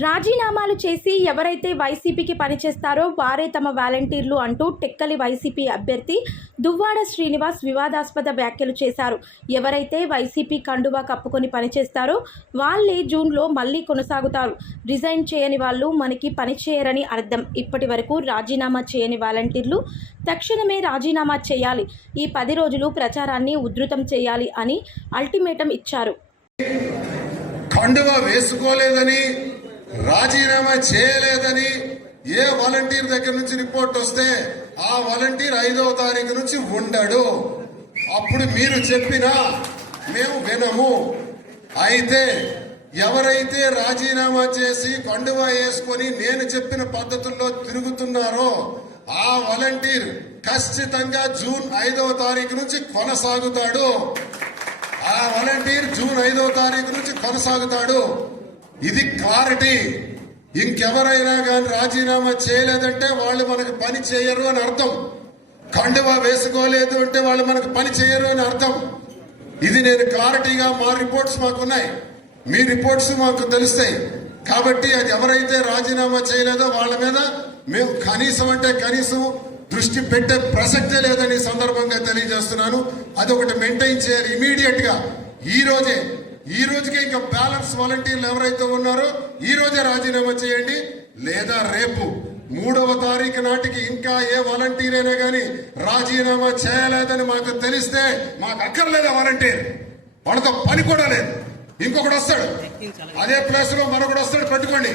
రాజీనామాలు చేసి ఎవరైతే వైసీపీకి పనిచేస్తారో వారే తమ వాలంటీర్లు అంటూ టెక్కలి వైసీపీ అభ్యర్థి దువ్వాడ శ్రీనివాస్ వివాదాస్పద వ్యాఖ్యలు చేశారు. ఎవరైతే వైసీపీ కండువా కప్పుకొని పనిచేస్తారో వాళ్ళే జూన్లో మళ్ళీ కొనసాగుతారు. రిజైన్ చేయని వాళ్ళు మనకి పనిచేయరని అర్థం. ఇప్పటి వరకు రాజీనామా చేయని వాలంటీర్లు తక్షణమే రాజీనామా చేయాలి. ఈ 10 రోజులు ప్రచారాన్ని ఉధృతం చేయాలి అని అల్టిమేటం ఇచ్చారు. కండువా వేసుకోలేదని, రాజీనామా చేయలేదని ఏ వాలంటీర్ దగ్గర నుంచి రిపోర్ట్ వస్తే ఆ వాలంటీర్ 5వ తారీఖు నుంచి ఉండడు. అప్పుడు మీరు చెప్పినా మేము వినము. అయితే ఎవరైతే రాజీనామా చేసి కండువా వేసుకొని నేను చెప్పిన పద్ధతుల్లో తిరుగుతున్నారో ఆ వాలంటీర్ ఖచ్చితంగా జూన్ 5వ తారీఖు నుంచి కొనసాగుతాడు. ఆ వాలంటీర్ జూన్ 5వ తారీఖు నుంచి కొనసాగుతాడు. ఇది క్లారిటీ. ఇంకెవరైనా కానీ రాజీనామా చేయలేదంటే వాళ్ళు మనకు పని చేయరు అని అర్థం. కండువా వేసుకోలేదు అంటే వాళ్ళు మనకు పని చేయరు అని అర్థం. ఇది నేను క్లారిటీగా మా రిపోర్ట్స్ మాకున్నాయి, మీ రిపోర్ట్స్ మాకు తెలుస్తాయి. కాబట్టి అది ఎవరైతే రాజీనామా చేయలేదో వాళ్ళ మీద మేము కనీసం అంటే కనీసం దృష్టి పెట్టే ప్రసక్తే లేదని సందర్భంగా తెలియజేస్తున్నాను. అదొకటి మెయింటైన్ చేయాలి ఇమీడియట్ గా. ఈ రోజుకే ఇంకా బ్యాలెన్స్ వాలంటీర్లు ఎవరైతే ఉన్నారో ఈ రోజే రాజీనామా చేయండి. లేదా రేపు 3వ తారీఖు నాటికి ఇంకా ఏ వాలంటీర్ అయినా కానీ రాజీనామా చేయలేదని మాకు తెలిస్తే మాకు అక్కర్లేదా వాలంటీర్, వాళ్ళతో పని కూడా లేదు. ఇంకొకటి వస్తాడు, అదే ప్లేస్ లో మరొకటి వస్తాడు, పెట్టుకోండి.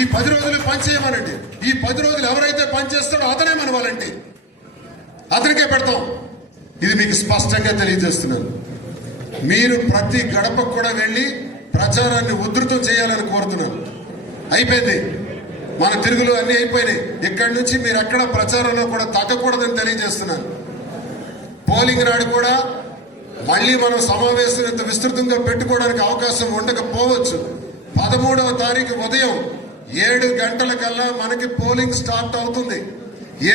ఈ 10 రోజులు పని చేయమనండి. ఈ 10 రోజులు ఎవరైతే పని చేస్తాడో అతనే మన వాలంటీర్, అతనికే పెడతాం. ఇది మీకు స్పష్టంగా తెలియజేస్తున్నాను. మీరు ప్రతి గడపకు కూడా వెళ్లి ప్రచారాన్ని ఉధృతం చేయాలని కోరుతున్నాను. అయిపోయింది, మన తిరుగులు అన్ని అయిపోయినాయి. ఇక్కడి నుంచి మీరు ఎక్కడ ప్రచారంలో కూడా తగ్గకూడదని తెలియజేస్తున్నాను. పోలింగ్ నాడు కూడా మళ్ళీ మనం సమావేశం ఇంత విస్తృతంగా పెట్టుకోవడానికి అవకాశం ఉండకపోవచ్చు. 13వ తారీఖు ఉదయం 7 గంటల కల్లా మనకి పోలింగ్ స్టార్ట్ అవుతుంది.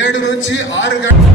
7 నుంచి 6 గంటల